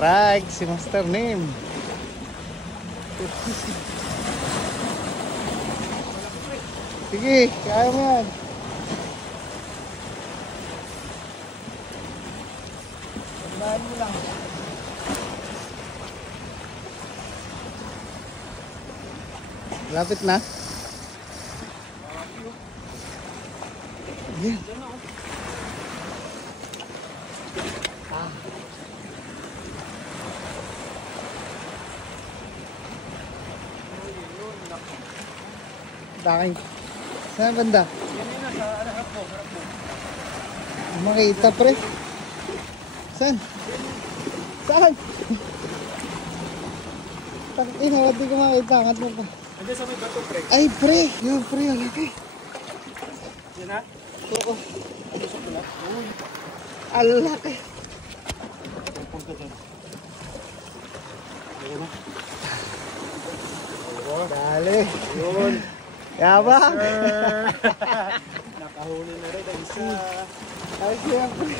Strike si Master Nim. Sige, kaya mo yan. Tandaan mo lang. Lapit na. Yeah. Daking. Saan banda? Yan yun na, sa harap mo. Makita pre. Saan? Saan? Takin, hindi ko makita. Angat mo pa. Andiyan sa may bato, pre. Ay pre! Yung pre, ang laki. Yan na? Oo. Tusok ko na. Ang laki. Punta dyan. Ayun na. Dali. Yun. Yabang. Nakahuli na rin ang isa. Ay, siyempre.